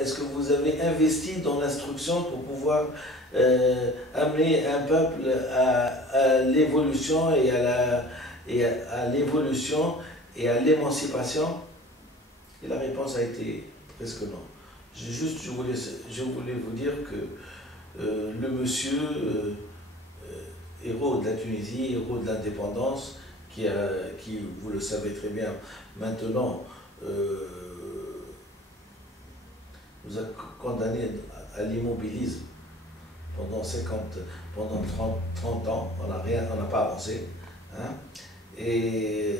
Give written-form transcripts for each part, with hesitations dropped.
Est-ce que vous avez investi dans l'instruction pour pouvoir amener un peuple à l'évolution et à l'évolution et à l'émancipation? Et la réponse a été presque non. Je voulais vous dire que le monsieur, héros de la Tunisie, héros de l'indépendance, qui, vous le savez très bien maintenant, nous a condamnés à l'immobilisme pendant 30 ans, on n'a pas avancé, hein, et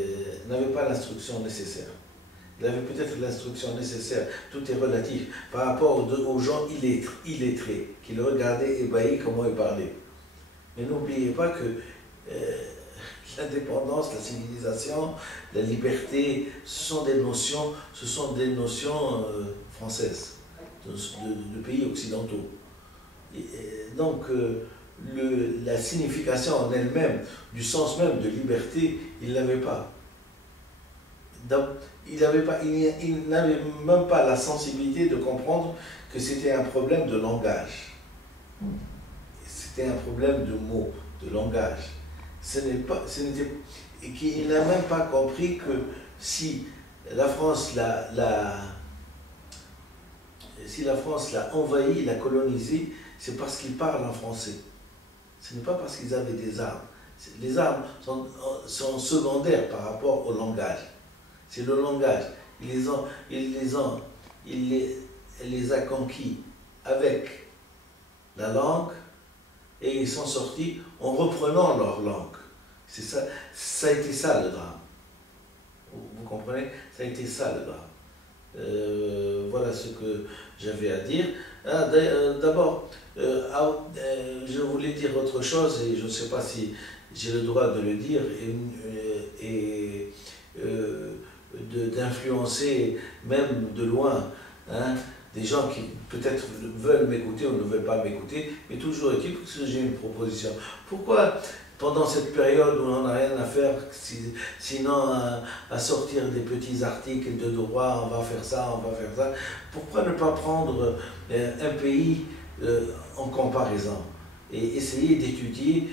n'avait pas l'instruction nécessaire. Il avait peut-être l'instruction nécessaire, tout est relatif, par rapport aux gens illettrés, qui le regardaient ébahis comment il parlait. Mais n'oubliez pas que l'indépendance, la civilisation, la liberté, ce sont des notions françaises, de pays occidentaux. Donc, la signification en elle-même, du sens même de liberté, il ne l'avait pas. Il n'avait même pas la sensibilité de comprendre que c'était un problème de langage. C'était un problème de mots, de langage. Il n'a même pas compris que si la France l'a envahi, l'a colonisé, c'est parce qu'ils parlent en français. Ce n'est pas parce qu'ils avaient des armes. Les armes sont secondaires par rapport au langage. C'est le langage. Il les a conquis avec la langue et ils sont sortis en reprenant leur langue. Ça a été ça le drame. Vous comprenez? Ça a été ça le drame. Voilà ce que j'avais à dire. D'abord, je voulais dire autre chose et je ne sais pas si j'ai le droit de le dire et d'influencer même de loin, hein, des gens qui peut-être veulent m'écouter ou ne veulent pas m'écouter, mais toujours est-il que j'ai une proposition. Pourquoi pendant cette période où on n'a rien à faire, sinon à sortir des petits articles de droit, on va faire ça, pourquoi ne pas prendre un pays en comparaison et essayer d'étudier,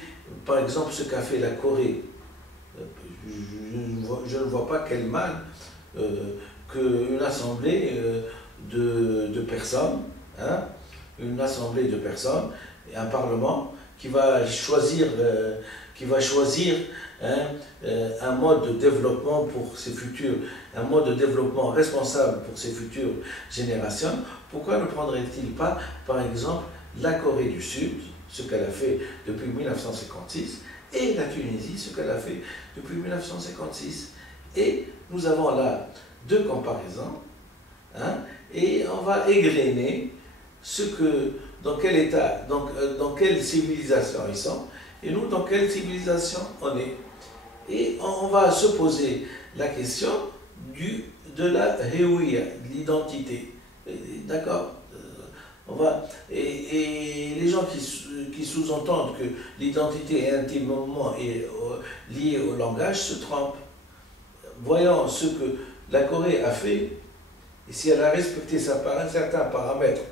par exemple, ce qu'a fait la Corée? Je ne vois pas quel mal qu'une assemblée de personnes, hein, une assemblée de personnes, et un parlement qui va choisir, un mode de développement pour ses futurs, un mode de développement responsable pour ses futures générations. Pourquoi ne prendrait-il pas, par exemple, la Corée du Sud, ce qu'elle a fait depuis 1956, et la Tunisie, ce qu'elle a fait depuis 1956. Et nous avons là deux comparaisons, hein, et on va égrener dans quel état, dans quelle civilisation ils sont, et nous, dans quelle civilisation on est. Et on va se poser la question de la Héouïa, de l'identité. D'accord? Et les gens qui sous-entendent que l'identité est intimement liée au langage se trompent. Voyons ce que la Corée a fait, et si elle a respecté certains paramètres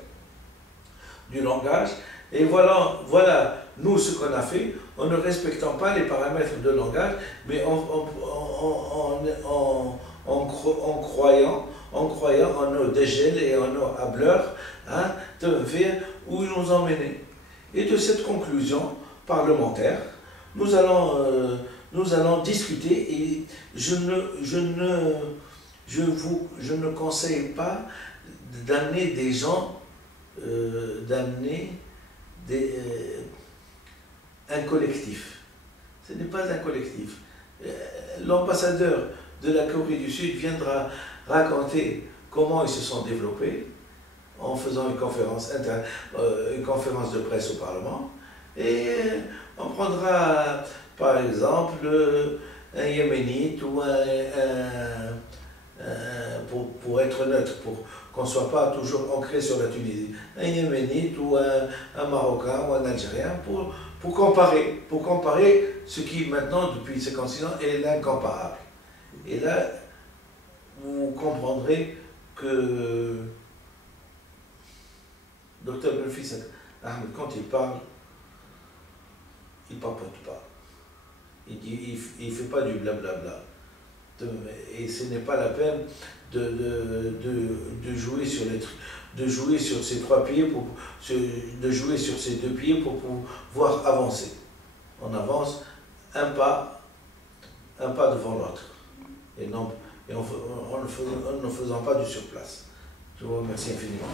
du langage, et voilà nous ce qu'on a fait, en ne respectant pas les paramètres de langage, mais en croyant en nos dégels et en nos hableurs, hein, vers où ils nous ont menés. Et de cette conclusion parlementaire, nous allons discuter, et je ne conseille pas d'amener des gens, un collectif. Ce n'est pas un collectif. L'ambassadeur de la Corée du Sud viendra raconter comment ils se sont développés en faisant une conférence de presse au Parlement, et on prendra par exemple un Yéménite ou pour être neutre, pour qu'on ne soit pas toujours ancré sur la Tunisie, un Yéménite ou un Marocain ou un Algérien pour comparer ce qui maintenant depuis 56 ans est l'incomparable. Et là, vous comprendrez que docteur Benfis Ahmed, quand il parle, il papote pas. Il ne fait pas du blablabla. Et ce n'est pas la peine de jouer sur les trucs, de jouer sur ses trois pieds, de jouer sur ses deux pieds pour pouvoir avancer. On avance un pas devant l'autre. Et en ne faisant pas du surplace. Je vous remercie infiniment.